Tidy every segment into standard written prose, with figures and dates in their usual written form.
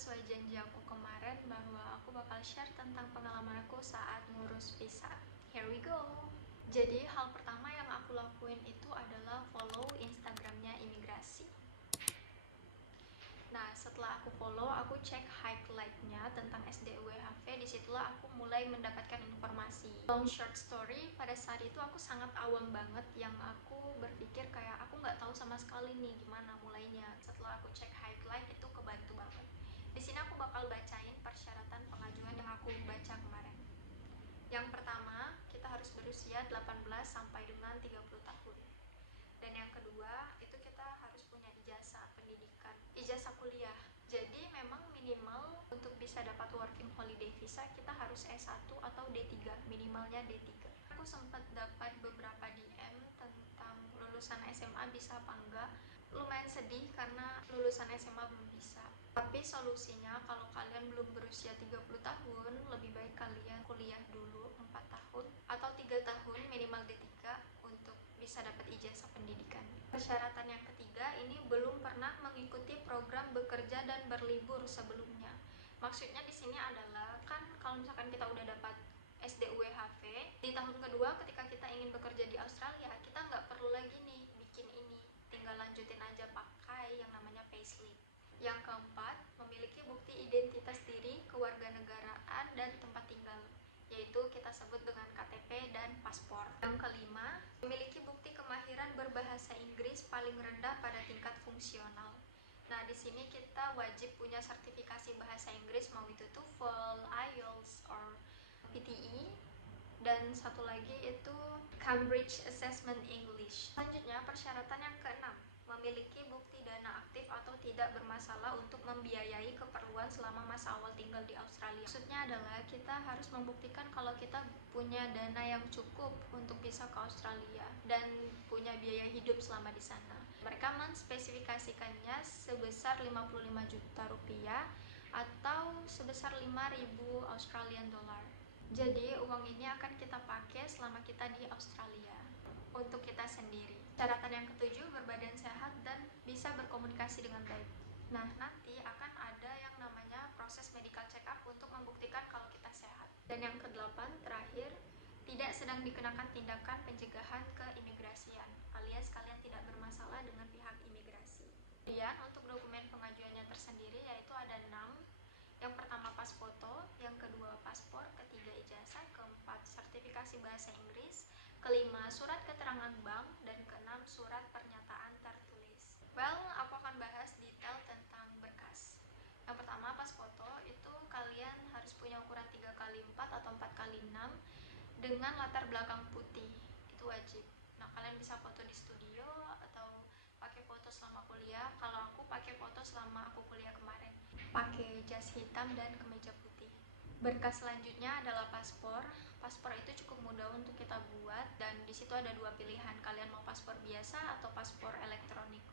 sesuai janji aku kemarin bahwa aku bakal share tentang pengalaman aku saat ngurus visa. Here we go! Jadi hal pertama yang aku lakuin itu adalah follow Instagramnya imigrasi. Nah, setelah aku follow, aku cek highlight-nya tentang SDUWHV. Disitulah aku mulai mendapatkan informasi. Long short story, pada saat itu aku sangat awam banget, yang aku berpikir kayak aku nggak tahu sama sekali nih gimana mulainya. Setelah aku cek highlight, itu kebantu banget. Di sini aku bakal bacain persyaratan pengajuan yang aku baca kemarin. Yang pertama, kita harus berusia 18 sampai dengan 30 tahun. Dan yang kedua, itu kita harus punya ijazah pendidikan, ijazah kuliah. Jadi memang minimal untuk bisa dapat working holiday visa kita harus S1 atau D3, minimalnya D3. Aku sempat dapat beberapa DM tentang lulusan SMA bisa apa enggak. Lumayan sedih karena lulusan SMA belum bisa. Tapi solusinya kalau kalian belum berusia 30 tahun, lebih baik kalian kuliah dulu 4 tahun atau 3 tahun minimal D3 untuk bisa dapat ijazah pendidikan. Persyaratan yang ketiga, ini belum pernah mengikuti program bekerja dan berlibur sebelumnya. Maksudnya di sini adalah kan kalau misalkan kita udah dapat SDUWHV, di tahun kedua ketika kita ingin bekerja di Australia, kita nggak perlu lagi nih bikin ini, tinggal lanjutin aja pakai yang namanya payslip. Yang keempat, memiliki bukti identitas diri, kewarganegaraan, dan tempat tinggal, yaitu kita sebut dengan KTP dan paspor. Yang kelima, memiliki bukti kemahiran berbahasa Inggris paling rendah pada tingkat fungsional. Nah, di sini kita wajib punya sertifikasi bahasa Inggris, mau itu TOEFL, IELTS, or PTE. Dan satu lagi itu Cambridge Assessment English. Selanjutnya, persyaratan yang keenam, memiliki bukti dana aktif atau tidak bermasalah untuk membiayai keperluan selama masa awal tinggal di Australia. Maksudnya adalah kita harus membuktikan kalau kita punya dana yang cukup untuk bisa ke Australia dan punya biaya hidup selama di sana. Mereka menspesifikasikannya sebesar 55 juta rupiah atau sebesar 5.000 Australian dollar. Jadi uang ini akan kita pakai selama kita di Australia untuk kita sendiri. Syaratan yang ketujuh, berbadan sehat dan bisa berkomunikasi dengan baik. Nah, nanti akan ada yang namanya proses medical check up untuk membuktikan kalau kita sehat. Dan yang kedelapan, terakhir, tidak sedang dikenakan tindakan pencegahan keimigrasian, alias kalian tidak bermasalah dengan pihak imigrasi. Kemudian untuk dokumen pengajuannya tersendiri yaitu ada 6. Yang pertama pas foto, yang kedua paspor, ketiga ijazah, keempat sertifikasi bahasa Inggris, kelima surat keterangan bank, dan keenam surat pernyataan tertulis. Well, aku akan bahas detail tentang berkas. Yang pertama pas foto, itu kalian harus punya ukuran 3x4 atau 4x6 dengan latar belakang putih, itu wajib. Nah, kalian bisa foto di studio atau pakai foto selama kuliah. Kalau aku pakai foto selama aku kuliah kemarin, pakai jas hitam dan kemeja putih. Berkas selanjutnya adalah paspor. Paspor itu cukup mudah untuk kita buat dan di situ ada dua pilihan, kalian mau paspor biasa atau paspor elektronik.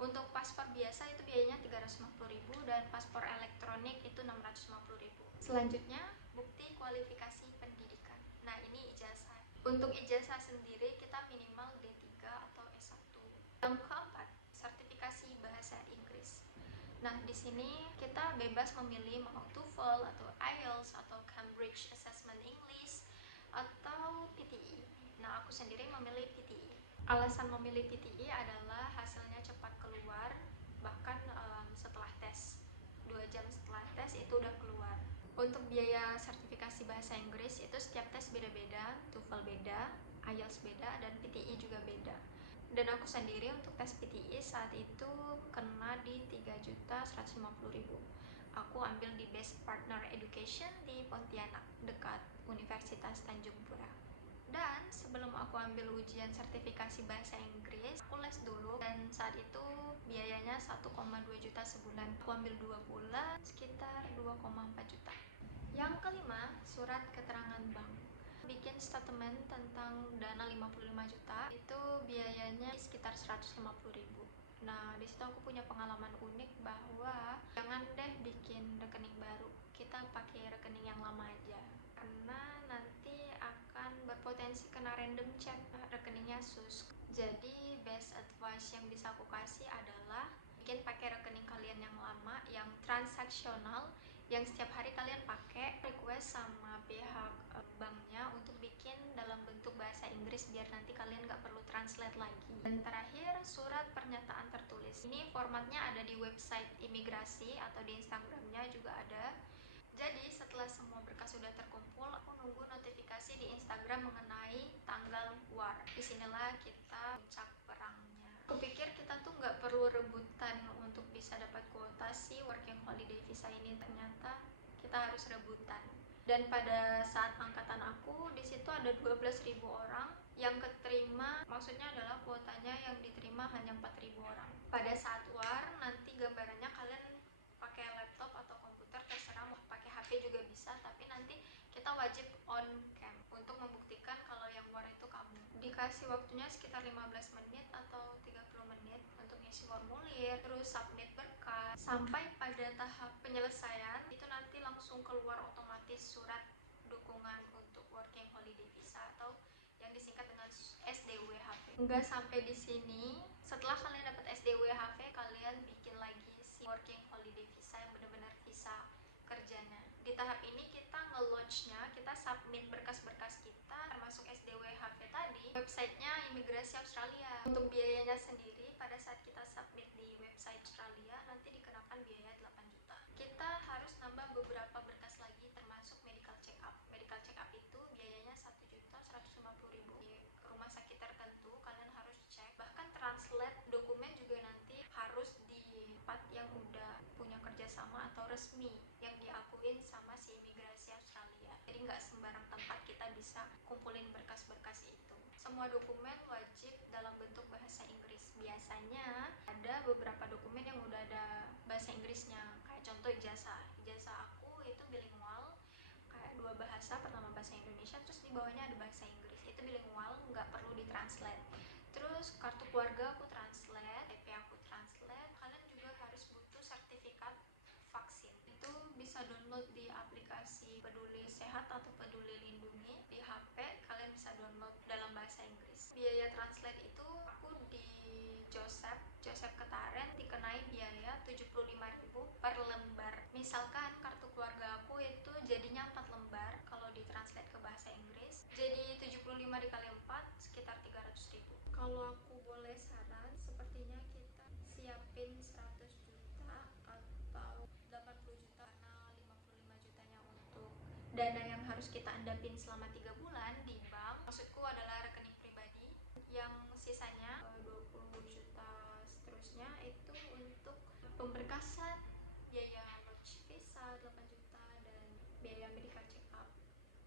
Untuk paspor biasa itu biayanya 350.000 dan paspor elektronik itu 650.000. Selanjutnya, bukti kualifikasi pendidikan. Nah, ini ijazah. Untuk ijazah sendiri kita minimal D3 atau S1. Yang keempat, sertifikasi bahasa Inggris. Nah, di sini kita bebas memilih mau TOEFL atau IELTS atau Cambridge Assessment English atau PTE. Nah, aku sendiri memilih PTE. Alasan memilih PTE adalah hasilnya cepat keluar, bahkan setelah tes. 2 jam setelah tes itu udah keluar. Untuk biaya sertifikasi bahasa Inggris itu setiap tes beda-beda, TOEFL beda, IELTS beda, dan PTE juga beda. Dan aku sendiri untuk tes PTE saat itu kena di 3.150.000. Aku ambil di Best Partner Education di Pontianak, dekat Universitas Tanjung Pura. Dan sebelum aku ambil ujian sertifikasi bahasa Inggris, aku les dulu dan saat itu biayanya 1,2 juta sebulan. Aku ambil 2 bulan, sekitar 2,4 juta. Yang kelima, surat keterangan bank. Bikin statement tentang dana 55 juta itu biayanya sekitar 150.000. Nah, disitu aku punya pengalaman unik bahwa jangan deh bikin rekening baru, kita pakai rekening yang lama aja karena nanti akan berpotensi kena random check, rekeningnya sus. Jadi best advice yang bisa aku kasih adalah bikin pakai rekening kalian yang lama, yang transaksional yang setiap hari kalian pakai, request sama pihak banknya untuk bikin dalam bentuk bahasa Inggris biar nanti kalian nggak perlu translate lagi. Dan terakhir, surat pernyataan tertulis. Ini formatnya ada di website imigrasi atau di Instagramnya juga ada. Jadi setelah semua berkas sudah terkumpul, aku nunggu notifikasi di Instagram mengenai tanggal war. Disinilah kita puncak perangnya. Aku pikir kita tuh nggak perlu rebutan untuk bisa dapat kuota si working holiday visa ini, ternyata kita harus rebutan. Dan pada saat angkatan aku, di situ ada 12.000 orang yang keterima, maksudnya adalah kuotanya yang diterima hanya 4.000 orang. Pada saat war, nanti gambarannya kalian pakai laptop atau komputer, terserah mau pakai HP juga bisa, tapi nanti kita wajib on cam untuk membuktikan kalau yang war itu kamu. Dikasih waktunya sekitar 15 menit atau 30 menit untuk ngisi formulir, terus submit berkas. Sampai pada tahap penyelesaian, itu nanti langsung keluar otomatis surat dukungan untuk working holiday visa atau yang disingkat dengan SDWHV. Nggak sampai di sini, setelah kalian dapat SDWHV, kalian bikin lagi si working holiday visa yang benar-benar visa kerjanya. Di tahap ini kita nge-launch-nya, kita submit berkas-berkas kita termasuk SDWHV tadi, websitenya Imigrasi Australia. Untuk biayanya sendiri, pada saat kita submit di website Australia, nanti dikenakan biaya 8 juta. Kita harus nambah beberapa berkas lagi termasuk medical check up. Medical check up itu biayanya 1.150.000. Di rumah sakit tertentu kalian harus cek. Bahkan translate dokumen juga nanti harus di tempat yang udah punya kerjasama atau resmi yang diakuin sama si Imigrasi Australia. Jadi nggak sembarang tempat kita bisa kumpulin berkas-berkas itu. Semua dokumen wajib dalam bentuk bahasa Inggris. Biasanya ada beberapa dokumen yang udah ada bahasa Inggrisnya, kayak contoh ijazah. Ijazah aku itu bilingual, kayak 2 bahasa, pertama bahasa Indonesia, terus di bawahnya ada bahasa Inggris. Itu bilingual, nggak perlu ditranslate. Terus kartu keluarga aku translate, PP aku translate. Kalian juga harus butuh sertifikat vaksin. Itu bisa download di aplikasi Peduli Sehat atau Peduli Lindungi di HP. Kalian bisa download dalam bahasa Inggris. Biaya translate itu aku di Joseph Ketaren dikenai biaya 75.000 per lembar. Misalkan kartu keluarga aku itu jadinya 4 lembar kalau ditranslate ke bahasa Inggris. Jadi 75 dikali 4 sekitar 300.000. Kalau aku boleh saran, sepertinya kita siapin 100 juta atau 80 juta, karena 55 jutanya untuk dana yang harus kita endapin selama 3 bulan di bank. Maksudku adalah rekening pribadi. Yang sisanya 20 juta seterusnya itu untuk pemberkasan, biaya launch visa 8 juta, dan biaya medical check up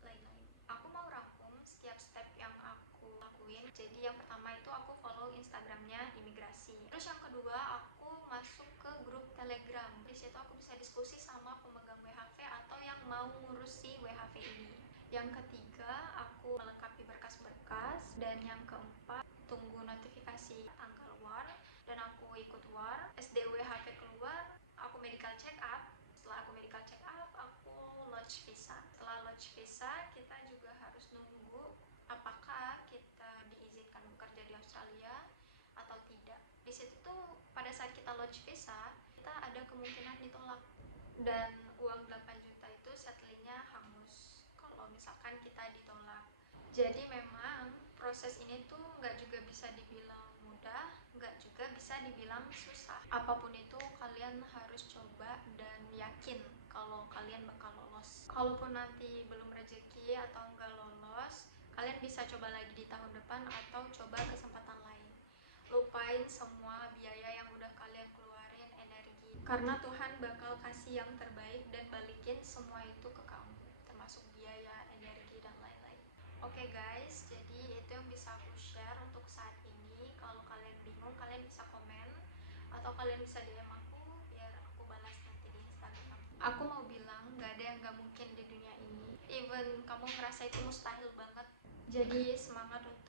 lain-lain. Aku mau rangkum setiap step yang aku lakuin. Jadi yang pertama itu aku follow Instagramnya imigrasi. Terus yang kedua aku masuk ke grup Telegram. Di situ aku bisa diskusi sama pemegang WHV atau yang mau ngurusi WHV ini. Yang ketiga aku melengkapi berkas-berkas. Dan yang keempat tunggu notifikasi tanggal war dan aku ikut war. SDWHV keluar, aku medical check up. Setelah aku medical check up, aku launch visa. Setelah launch visa, kita juga harus nunggu apakah kita diizinkan bekerja di Australia atau tidak. Di situ tuh pada saat kita launch visa, kita ada kemungkinan ditolak. Dan uang 8 juta itu settlingnya hangus kalau misalkan kita ditolak. Jadi memang proses ini tuh nggak juga bisa dibilang mudah, nggak juga bisa dibilang susah. Apapun itu kalian harus coba dan yakin kalau kalian bakal lolos. Kalaupun nanti belum rezeki atau nggak lolos, kalian bisa coba lagi di tahun depan atau coba kesempatan lain. Lupain semua biaya yang udah kalian keluarin, energi, karena Tuhan bakal kasih yang terbaik dan balikin semua itu ke kamu, termasuk biaya, energi, dan lain-lain. Oke guys, jadi itu yang bisa aku share untuk saat ini. Kalau kalian bingung, kalian bisa komen atau kalian bisa DM aku biar aku balas nanti di Instagram. Aku mau bilang, gak ada yang gak mungkin di dunia ini. Even kamu ngerasa itu mustahil banget. Jadi semangat untuk